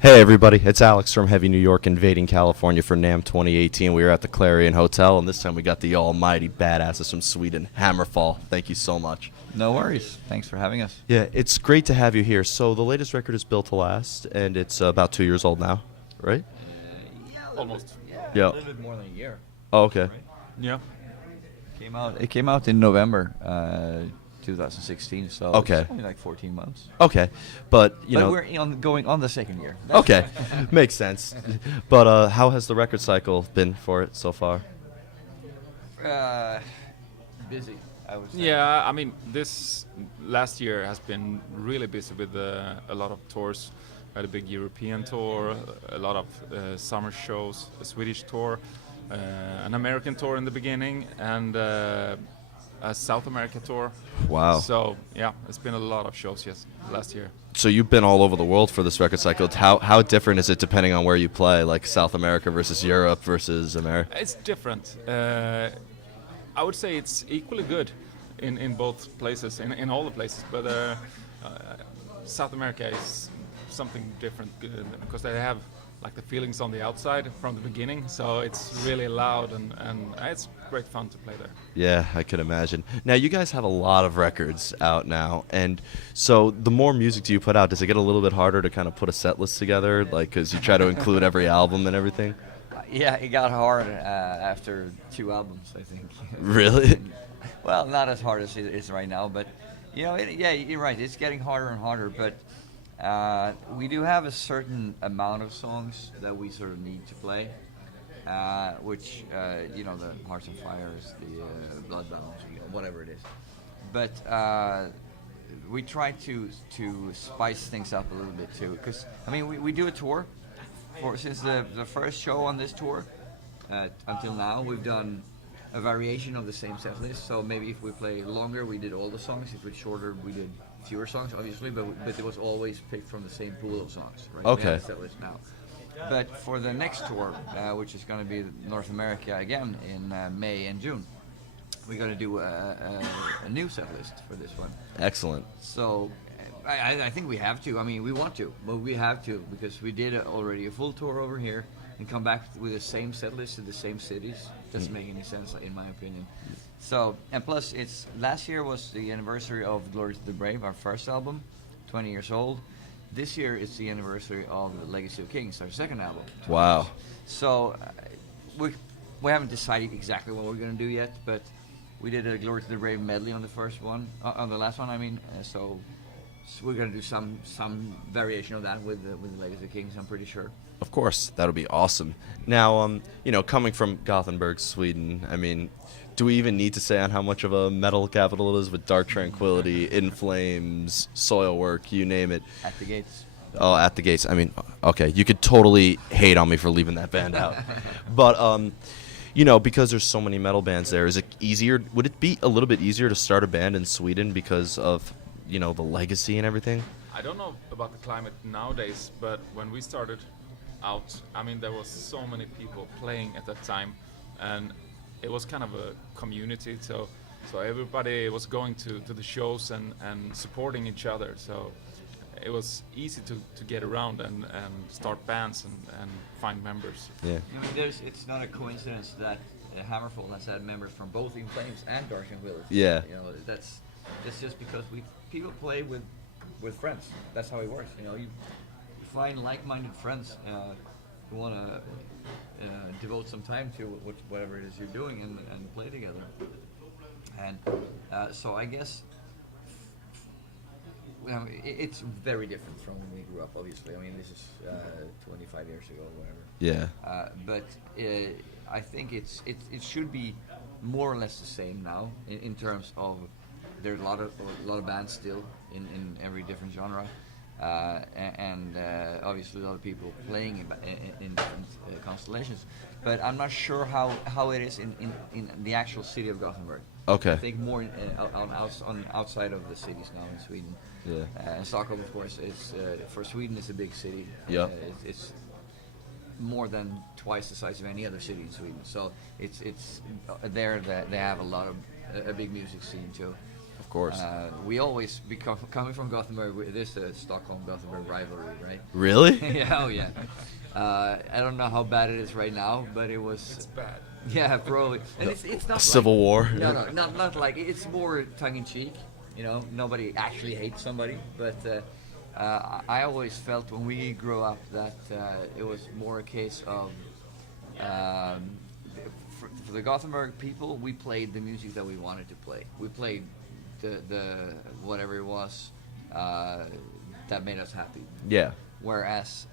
Hey everybody, it's Alex from Heavy New York invading California for Namm 2018. We were at the Clarion Hotel, and this time we got the almighty badasses from Sweden, HammerFall. Thank you so much. No worries. Thanks for having us. Yeah, it's great to have you here. So the latest record is Built to Last, and it's about 2 years old now, right? Almost. Yeah. A little bit more than a year. Oh, okay. Right? Yeah. It came out in November 2016, so Okay. it's only like 14 months. Okay, but you But know. we're going on the second year. Okay, makes sense. But how has the record cycle been for it so far? Busy, I would say. Yeah, I mean, this last year has been really busy with a lot of tours. We had a big European tour, a lot of summer shows, a Swedish tour, an American tour in the beginning, and a South America tour. Wow. So, yeah, it's been a lot of shows, last year. So you've been all over the world for this record cycle. How different is it depending on where you play, like South America versus Europe versus America? It's different. I would say it's equally good in both places, in all the places, but South America is something different because they have like the feelings on the outside from the beginning, so it's really loud and it's great fun to play there. Yeah, I could imagine. Now, you guys have a lot of records out now, and so the more music do you put out, does it get a little bit harder to kind of put a set list together, like, because you try to include every album and everything? Yeah, it got hard after 2 albums, I think. Really? Well, not as hard as it is right now, but yeah, you're right. It's getting harder and harder, but we do have a certain amount of songs that we sort of need to play, which the Hearts and Fires, the Bloodbound, whatever it is. But we try to spice things up a little bit too, because I mean we do a tour. Since the first show on this tour until now, we've done a variation of the same set list. So maybe if we play longer, we did all the songs. If it's shorter, we did fewer songs, obviously. But it was always picked from the same pool of songs. Right? Okay. We have a set list now. But for the next tour, which is going to be North America again in May and June, we're going to do a new set list for this one. Excellent. So I think we have to. I mean, we want to, but we have to because we did already a full tour over here and come back with the same set list in the same cities. Doesn't make any sense, in my opinion. So, and plus, last year was the anniversary of Glory to the Brave, our first album, 20 years old. This year it's the anniversary of Legacy of Kings, our second album. Wow. So, we haven't decided exactly what we're going to do yet, but we did a Glory to the Brave medley on the first one, on the last one, I mean. So we're going to do some variation of that with the Legacy of Kings, I'm pretty sure. Of course, that'll be awesome. Now, coming from Gothenburg, Sweden, I mean, do we even need to say on how much of a metal capital it is with Dark Tranquillity, In Flames, Soilwork, you name it? At the Gates. Oh, At the Gates. I mean, okay, you could totally hate on me for leaving that band out. But, because there's so many metal bands there, is it easier? Would it be a little bit easier to start a band in Sweden because of, the legacy and everything? I don't know about the climate nowadays, but when we started out, I mean, there was so many people playing at that time, and it was kind of a community, so everybody was going to the shows and supporting each other, so it was easy to get around and start bands and find members. Yeah. I mean, it's not a coincidence that HammerFall has had members from both In Flames and Dark Tranquillity. Yeah. That's just because people play with friends. That's how it works. You find like-minded friends who want to devote some time to whatever it is you're doing and play together. And so I guess it's very different from when we grew up, obviously. I mean, this is 25 years ago or whatever. Yeah. But I think it should be more or less the same now in terms of there's a lot of bands still in every different genre. And obviously a lot of people playing in different constellations, but I'm not sure how it is in the actual city of Gothenburg. Okay. I think more on outside of the cities now in Sweden. Yeah. And Stockholm, of course, is for Sweden is a big city. Yeah. It's more than twice the size of any other city in Sweden. So it's there that they have a big music scene too. Of course. We always become coming from Gothenburg. This Stockholm Gothenburg rivalry, right? Really? Yeah, oh yeah. I don't know how bad it is right now, but it was. It's bad. Yeah, probably. And it's not Civil like, War. No, not like it's more tongue in cheek. You know, nobody actually hates somebody, but I always felt when we grew up that it was more a case of for the Gothenburg people, we played the music that we wanted to play. We played the whatever it was that made us happy. Yeah. Whereas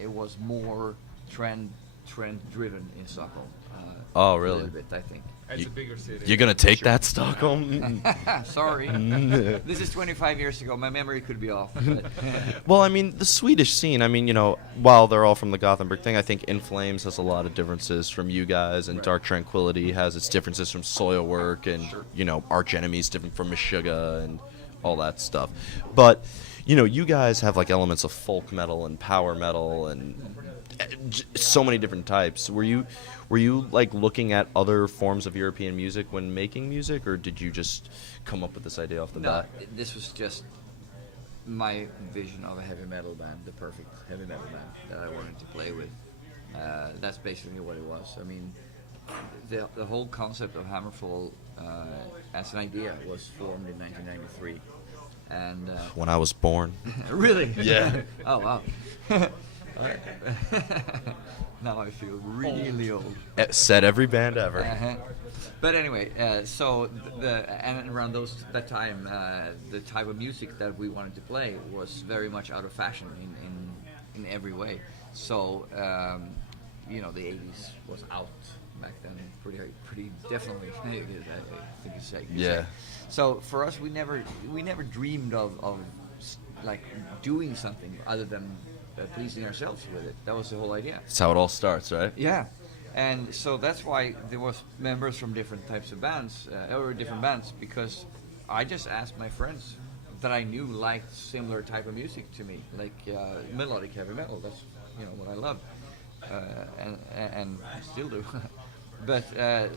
it was more trend driven in Stockholm. Oh, A really? little bit, I think. It's a bigger city. You're gonna for take sure. that, Stockholm? Sorry. This is 25 years ago. My memory could be off. But Well, I mean, the Swedish scene, I mean, you know, while they're all from the Gothenburg thing, I think In Flames has a lot of differences from you guys, and Right. Dark Tranquility has its differences from Soilwork, and, you know, Arch Enemy's different from Meshuggah and all that stuff. But, you know, you guys have, like, elements of folk metal and power metal and so many different types. Were you like looking at other forms of European music when making music, or did you just come up with this idea off the no, bat? this was just my vision of a heavy metal band, the perfect heavy metal band that I wanted to play with. That's basically what it was. I mean, the whole concept of HammerFall as an idea was formed in 1993. And When I was born. really? Yeah. Oh wow. Now I feel really old. Said every band ever. Uh-huh. But anyway, so and around that time, the type of music that we wanted to play was very much out of fashion in every way. So you know, the 80s was out back then, pretty definitely. I think it's safe. Yeah. So for us, we never dreamed of like doing something other than pleasing ourselves with it. That was the whole idea. That's how it all starts, right? Yeah, and so that's why there was members from different types of bands, or different bands, because I just asked my friends that I knew liked similar type of music to me, like melodic heavy metal. That's what I love, and still do. But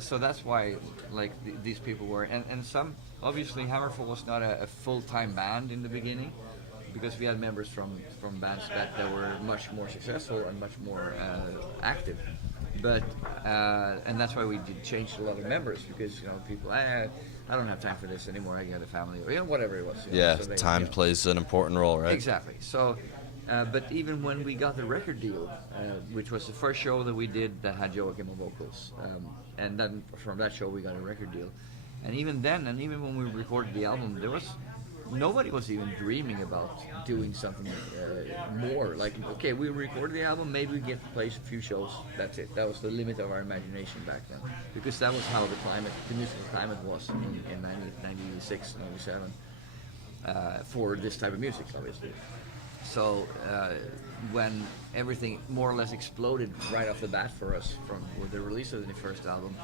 so that's why like these people were, and some obviously HammerFall was not a full-time band in the beginning, because we had members from bands that were much more successful and much more active, but and that's why we did change a lot of members, because people I don't have time for this anymore, I got a family, or whatever it was. Yeah, so time plays an important role, right? Exactly. So, but even when we got the record deal, which was the first show that we did that had Joachim on vocals, and then from that show we got a record deal, and even then, and even when we recorded the album, nobody was even dreaming about doing something more. Like, okay, we recorded the album, maybe we get to play a few shows. That's it. That was the limit of our imagination back then, because that was how the musical climate was in 96, 97 for this type of music, obviously. So when everything more or less exploded right off the bat for us with the release of the first album,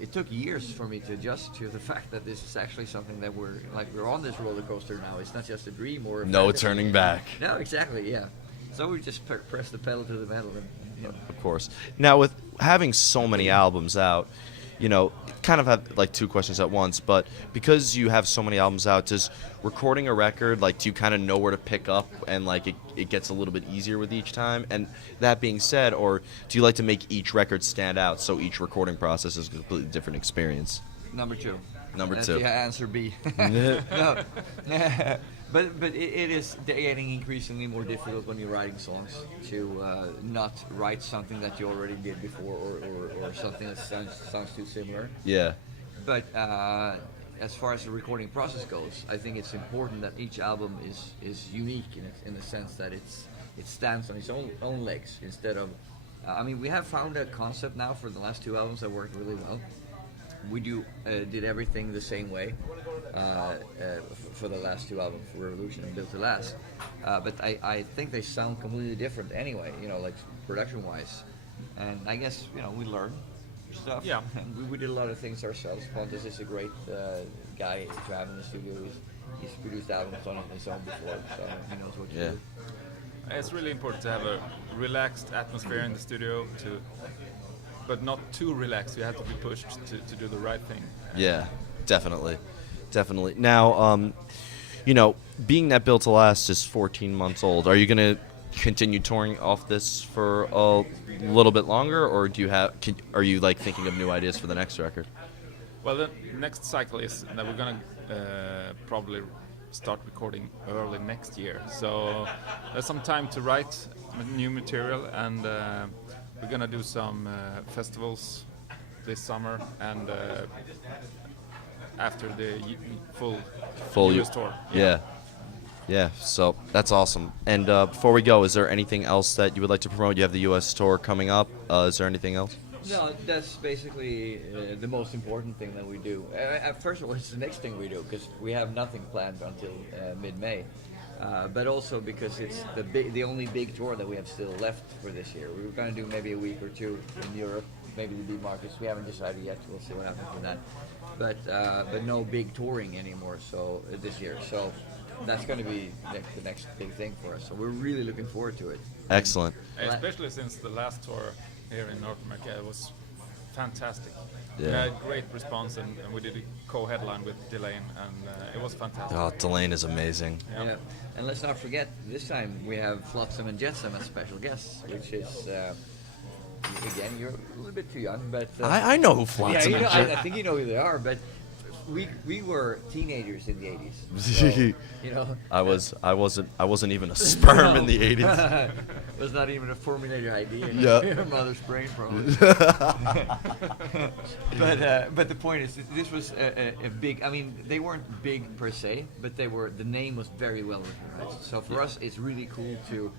it took years for me to adjust to the fact that this is actually something that we're on this roller coaster now. It's not just a dream or No fantasy. turning back. No, exactly, yeah. So we just press the pedal to the metal. And, Of course. Now, with having so many albums out, kind of have like two questions at once, but because you have so many albums out, does recording a record, like, do you kind of know where to pick up, and like it gets a little bit easier with each time? And that being said, or do you like to make each record stand out so each recording process is a completely different experience? Number two. Number That's two. the answer B. No. But it is getting increasingly more difficult when you're writing songs to not write something that you already did before, or something that sounds too similar. Yeah. But as far as the recording process goes, I think it's important that each album is unique in the sense that it stands on its own legs, instead of. We have found a concept now for the last two albums that worked really well. We did everything the same way for the last two albums, for Revolution and Built to Last. But I think they sound completely different anyway, like production-wise. And I guess, we learn stuff. Yeah. And we did a lot of things ourselves. Pontus is a great guy to have in the studio. He's produced albums on his own before, so he knows what to do. It's really important to have a relaxed atmosphere in the studio, but not too relaxed. You have to be pushed to do the right thing. Yeah, definitely. Definitely. Now, being that Built to Last is 14 months old, are you going to continue touring off this for a little bit longer, or are you like thinking of new ideas for the next record? Well, the next cycle is that we're gonna probably start recording early next year. So there's some time to write new material, and we're gonna do some festivals this summer, and after the full US tour. Yeah, so that's awesome. And before we go, is there anything else that you would like to promote? You have the U.S. tour coming up. Is there anything else? No, that's basically the most important thing that we do. First of all, it's the next thing we do, because we have nothing planned until mid-May. But also because it's the only big tour that we have still left for this year. We were going to do maybe a week or two in Europe, maybe the big markets. We haven't decided yet. We'll see what happens with that. But no big touring anymore. So this year. So that's going to be the next big thing for us. So we're really looking forward to it. Excellent. Especially since the last tour here in North America, it was fantastic. Yeah. We had great response, and we did a co-headline with Delane, and it was fantastic. Oh, Delane is amazing. Yeah. And let's not forget, this time we have Flotsam and Jetsam as special guests, which is, again, you're a little bit too young, but... I know who yeah, Flotsam and I think you know who they are, but we were teenagers in the 80s. So, I wasn't even a sperm in the 80s. It was not even a formulated idea in Yeah. your mother's brain, probably. But the point is, this was a big. I mean, they weren't big per se, but the name was very well recognized. So for us, it's really cool to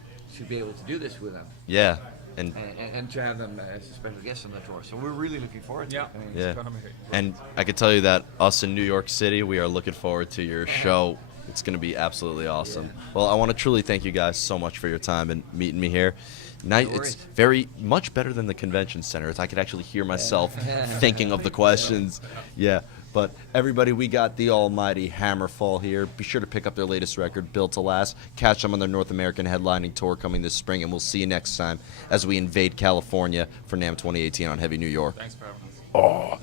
be able to do this with them. Yeah. And to have them as a special guest on the tour. So we're really looking forward to it. I mean, Yeah. It's gonna be great. And I can tell you that us in New York City, we are looking forward to your show. It's going to be absolutely awesome. Yeah. Well, I want to truly thank you guys so much for your time and meeting me here. It's worries. very much better than the convention center. I could actually hear myself thinking of the questions. Yeah. But everybody, we got the almighty HammerFall here. Be sure to pick up their latest record, Built to Last. Catch them on their North American headlining tour coming this spring, and we'll see you next time as we invade California for NAMM 2018 on Heavy New York. Thanks for having us. Oh.